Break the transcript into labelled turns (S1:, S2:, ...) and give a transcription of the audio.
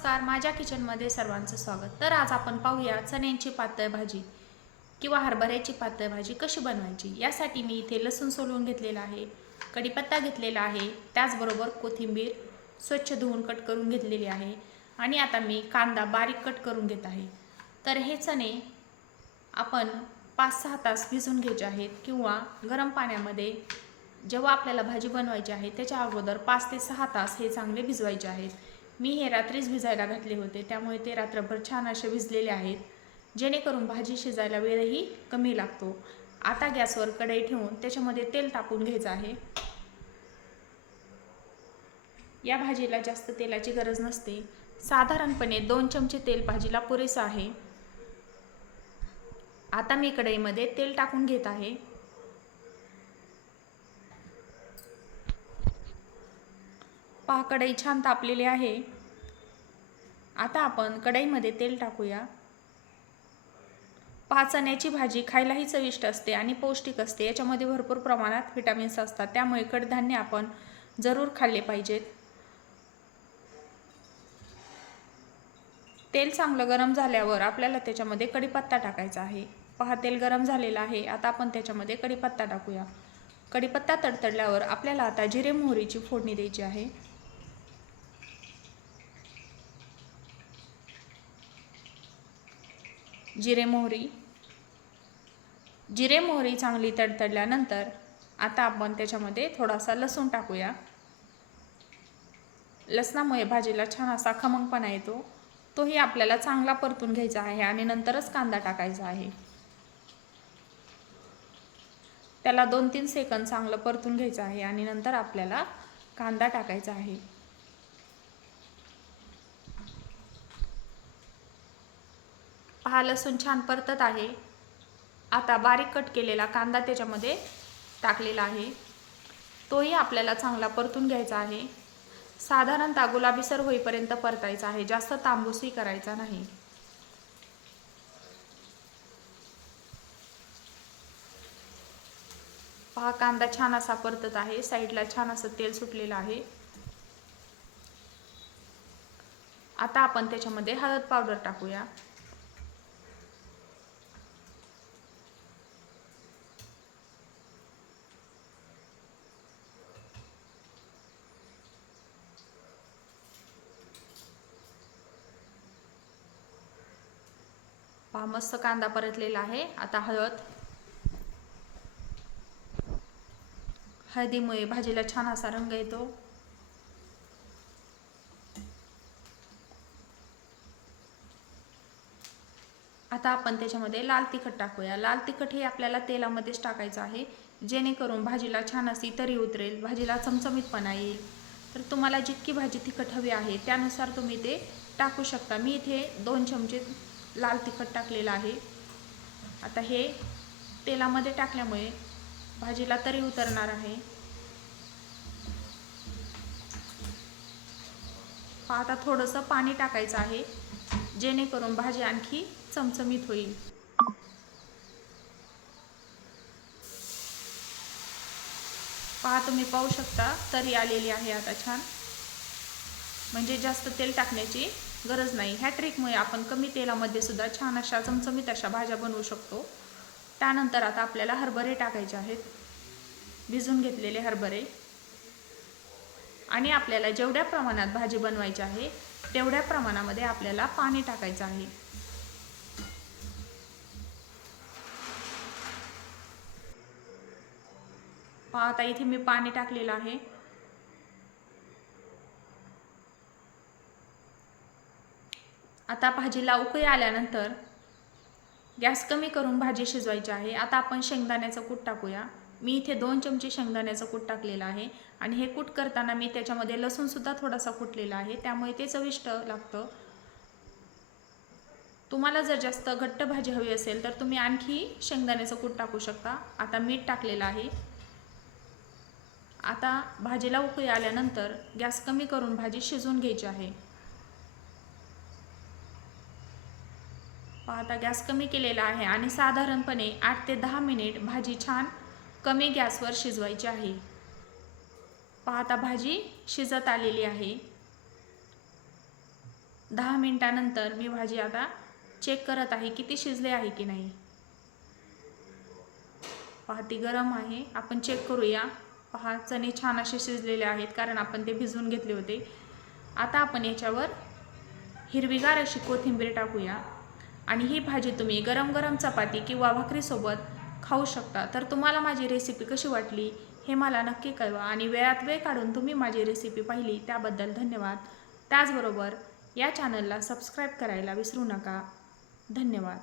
S1: नमस्कार माझ्या किचनमध्ये सर्वांचं स्वागत. तर आज आपण पाहूया चण्यांची पातळ भाजी किंवा हरभऱ्याची पातळ भाजी कशी बनवायची? यासाठी मी इथे लसूण सोलून घेतलेला आहे कढीपत्ता घेतलेला आहे त्याचबरोबर कोथिंबीर स्वच्छ धुवून कट करून घेतलेली आहे आणि आता मी कांदा बारीक कट करून घेत आहे. तर हे चणे आपण पाच सहा तास भिजून घ्यायचे आहेत किंवा गरम पाण्यामध्ये जेव्हा आपल्याला भाजी बनवायची आहे त्याच्या अगोदर पाच ते सहा तास हे चांगले भिजवायचे आहेत. मी हे रात्रीच भिजायला घातले होते त्यामुळे ते रात्रभर छान असे भिजलेले आहेत. जेणेकरून भाजी शिजायला वेळही कमी लागतो. आता गॅसवर कढई ठेवून त्याच्यामध्ये तेल टाकून घ्यायचं आहे. या भाजीला जास्त तेलाची गरज नसते. साधारणपणे दोन चमचे तेल भाजीला पुरेसं आहे. आता मी कढईमध्ये तेल टाकून घेत आहे. पहा कढई छान तापलेली आहे. आता आपण कढईमध्ये तेल टाकूया. पहा चण्याची भाजी खायलाही चविष्ट असते आणि पौष्टिक असते. याच्यामध्ये भरपूर प्रमाणात व्हिटॅमिन्स असतात. त्यामुळे कडधान्य आपण जरूर खाल्ले पाहिजेत. तेल चांगलं गरम झाल्यावर आपल्याला त्याच्यामध्ये कढीपत्ता टाकायचा आहे. पहा तेल गरम झालेलं आहे. आता आपण त्याच्यामध्ये कढीपत्ता टाकूया. कढीपत्ता तडतडल्यावर आपल्याला आता जिरे मोहरीची फोडणी द्यायची आहे. जिरे मोहरी. जिरे मोहरी चांगली तडतडल्यानंतर आता आपण त्याच्यामध्ये थोडासा लसूण टाकूया. लसणामुळे भाजीला छान असा खमंगपणा येतो. तोही आपल्याला चांगला परतून घ्यायचा आहे आणि नंतरच कांदा टाकायचा आहे. त्याला दोन तीन सेकंद चांगलं परतून घ्यायचं आहे आणि नंतर आपल्याला कांदा टाकायचा आहे. पहा लसूण छान परतत आहे. आता बारीक कट केलेला कांदा त्याच्यामध्ये टाकलेला आहे. तोही आपल्याला चांगला परतून घ्यायचा आहे. साधारणतः गुलाबीसर होईपर्यंत परतायचा आहे. जास्त तांबूसही करायचा नाही. पहा कांदा छान असा परतत आहे. साईडला छान असं तेल सुटलेलं आहे. आता आपण त्याच्यामध्ये हळद पावडर टाकूया. पहा मस्त कांदा परतलेला आहे. आता हळद. हळदीमुळे भाजीला छान असा रंग येतो. आता आपण त्याच्यामध्ये लाल तिखट टाकूया. लाल तिखट हे आपल्याला तेलामध्येच टाकायचं आहे. जेणेकरून भाजीला छान अशी तरी उतरेल. भाजीला चमचमीतपणा येईल. तर तुम्हाला जितकी भाजी तिखट हवी आहे त्यानुसार तुम्ही ते टाकू शकता. मी इथे दोन चमचे लाल तिखट टाकलेलं आहे. आता हे तेलामध्ये टाकल्यामुळे भाजीला तरी उतरणार आहे. आता थोडंसं पाणी टाकायचं आहे जेणेकरून भाजी आणखी चमचमीत होईल. पहा तुम्ही पाहू शकता तरी आलेली आहे आता छान. म्हणजे जास्त तेल टाकण्याची गरज नाही. ह्या ट्रिकमुळे आपण कमी तेलामध्ये सुद्धा छान अशा चमचमीत अशा भाज्या बनवू शकतो. त्यानंतर आता आपल्याला हरभरे टाकायचे आहेत. भिजून घेतलेले हरभरे. आणि आपल्याला जेवढ्या प्रमाणात भाजी बनवायची आहे तेवढ्या प्रमाणामध्ये आपल्याला पाणी टाकायचं आहे. आता इथे मी पाणी टाकलेलं आहे. आता भाजीला उकळी आल्यानंतर गॅस कमी करून भाजी शिजवायची आहे. आता आपण शेंगदाण्याचं कूट टाकूया. मी इथे दोन चमचे शेंगदाण्याचं कूट टाकलेलं आहे आणि हे कूट करताना मी त्याच्यामध्ये लसूणसुद्धा थोडासा कुटलेला आहे. त्यामुळे ते चविष्ट लागतं. तुम्हाला जर जास्त घट्ट भाजी हवी असेल तर तुम्ही आणखी शेंगदाण्याचं कूट टाकू शकता. आता मीठ टाकलेलं आहे. आता भाजीला उकळी आल्यानंतर गॅस कमी करून भाजी शिजवून घ्यायची आहे. आता गॅस कमी केलेला आहे आणि साधारणपणे आठ ते दहा मिनिट भाजी छान कमी गॅसवर शिजवायची आहे. पाहता भाजी शिजत आलेली आहे. दहा मिनटानंतर मी भाजी आता चेक करत आहे किती शिजले आहे की नाही. पहा ती गरम आहे. आपण चेक करूया. पहा चणे छान असे शिजलेले आहेत कारण आपण ते भिजवून घेतले होते. आता आपण याच्यावर हिरवीगार अशी कोथिंबीर टाकूया. आणि ही भाजी तुम्ही गरम गरम चपाती किंवा भाकरीसोबत खाऊ शकता. तर तुम्हाला माझी रेसिपी कशी वाटली हे मला नक्की कळवा आणि वेळात वेळ काढून तुम्ही माझी रेसिपी पाहिली त्याबद्दल धन्यवाद. त्याचबरोबर या चॅनलला सबस्क्राईब करायला विसरू नका. धन्यवाद.